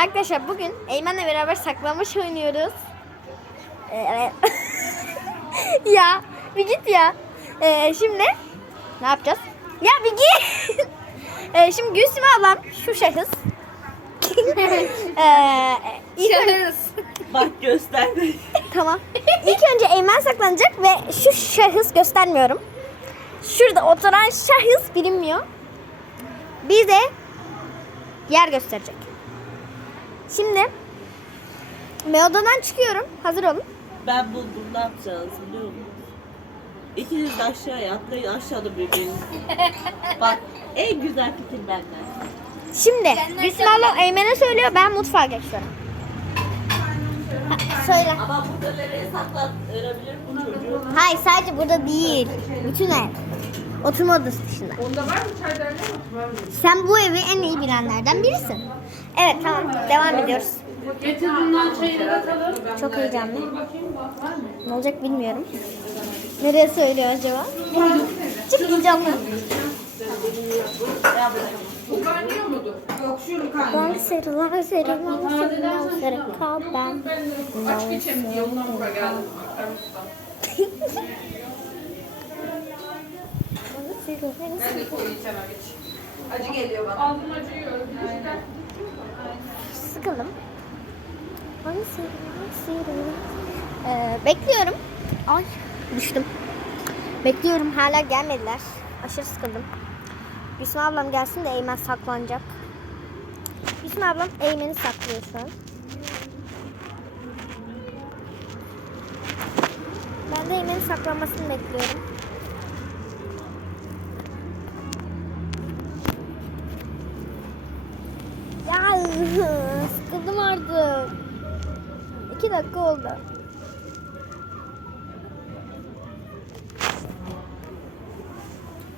Arkadaşlar bugün Eymen'le beraber saklanmaç oynuyoruz. Ee, ya bir git ya. Ee, şimdi ne yapacağız? Ya bir git. Ee, şimdi Gülsüm ablam şu şahıs. ee, ilk önce, Bak gösterdi. tamam. İlk önce Eymen saklanacak ve şu şahıs göstermiyorum. Şurada oturan şahıs bilinmiyor. Bize yer gösterecek. Şimdi ben odadan çıkıyorum. Hazır olun. Ben buldum ne yapacağız biliyor musun? İkiniz de aşağıya atlayın aşağıda birbirinizi. Bak en güzel fikir benden. Şimdi ablam Eymen'e söylüyor. Ben mutfağa geçiyorum. Ha, söyle. Ama burada nereye saklan bu çocuğu? Hayır sadece burada değil. Bütün ev. Oturma odası dışında. Onda var mı çaydanlığı mı? Var mı? Sen bu evi en iyi bilenlerden birisin. Evet tamam devam ediyoruz. Getir bundan çayını atalım. Çok heyecanlı. Mı? Ne olacak bilmiyorum. Nereye söylüyor acaba? Çok heyecanlı. Bu kaynıyor mudur? Yok şunu Ben sarılan sarılan sarılan sarı kal ben. Aç geçeyim diye ondan Karımızdan. Ben de koyu hiç. Acı geliyor bana. Ağzım acıyor. Sıkıldım. Bana sarılan sarılan. Ee, bekliyorum. Ay düştüm. Bekliyorum hala gelmediler. Aşırı sıkıldım. Gülsüm ablam gelsin de Eymen saklanacak. Gülsüm ablam Eymen'i saklıyor şu an. Ben de Eymen'in saklanmasını bekliyorum. sıkıldım artık. İki dakika oldu.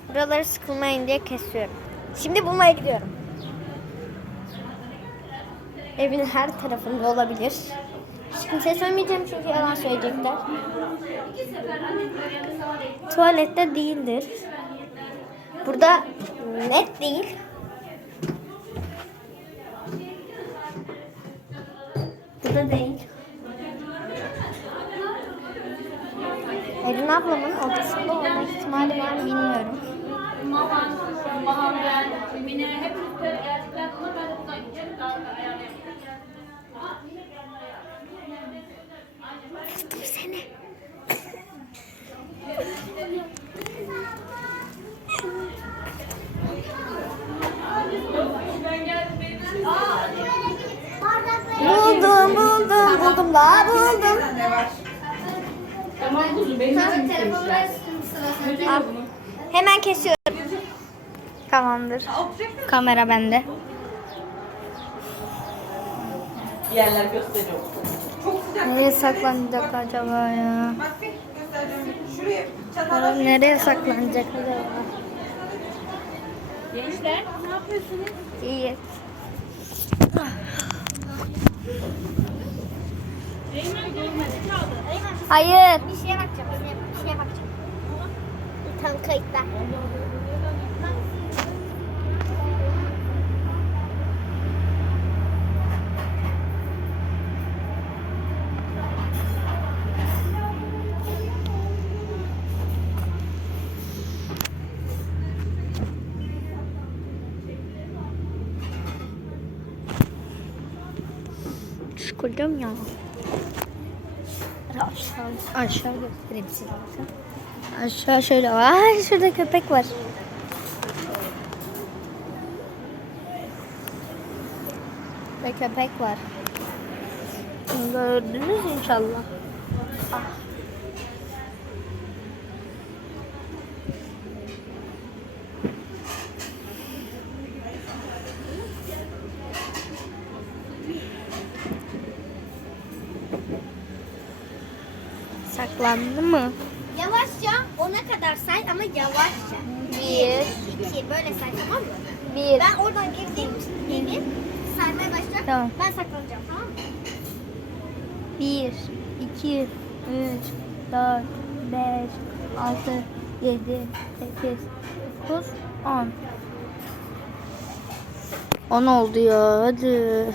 Buraları sıkılmayın diye kesiyorum. Şimdi bulmaya gidiyorum. Evin her tarafında olabilir. Hiç kimseye söylemeyeceğim çünkü yalan söyleyecekler. Tuvalette değildir. Burada net değil. Burada değil. Erin ablamın odasında olma ihtimali var mı bilmiyorum. Mahan, Mahan ben, Mine hep gerçekten buna ben buldum, buldum la buldum. Tamam kuzum benim. Al. Hemen kesiyorum. Tamamdır. Kamera bende. Yerler gösteriyor. Nereye saklanacak acaba ya? Bak bir göstereceğim. Şuraya çatala. Oğlum nereye saklanacak acaba? Gençler ne yapıyorsunuz? İyi. Hayır. Bir şeye bakacağım. Bir şeye, bakacağım. Tam kayıtta. Sıkıldım ya. Aşağı, aşağı göstereyim size. Aşağı şöyle var. Şurada köpek var. Ve köpek var. Gördünüz inşallah. Ah. Saklandı mı? Yavaşça ona kadar say ama yavaşça. Bir, İki böyle say tamam mı? bir, Ben oradan girdiğim gibi saymaya başla. Tamam. Ben saklanacağım tamam mı? bir, iki, üç, dört, beş, altı, yedi, sekiz, dokuz, on. On oldu ya hadi.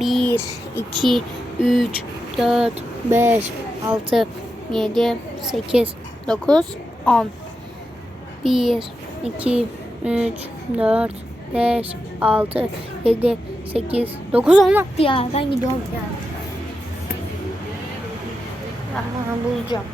1, 2, 3, 4, 5, 6, 7, 8, 9, 10. 1, 2, 3, 4, 5, 6, 7, 8, 9, 10 attı ya. Ben gidiyorum ya. Aha, bulacağım.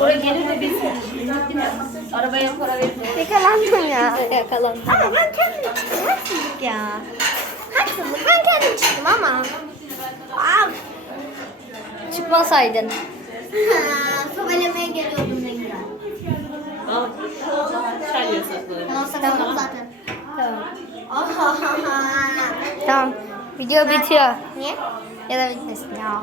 Oraya gelir de biz arabaya para veririz. Yakalandım ya. Yakalandım. Ama ben kendim haksızlık ya. Haksızlık. Ben kendim çıktım ama. Aa, çıkmasaydın. Sobelemeye geliyordum ne güzel. Al. Çay yasakları. Ben sakladım zaten. Tamam. Video bitiyor. Niye? Ya da bitmesin ya.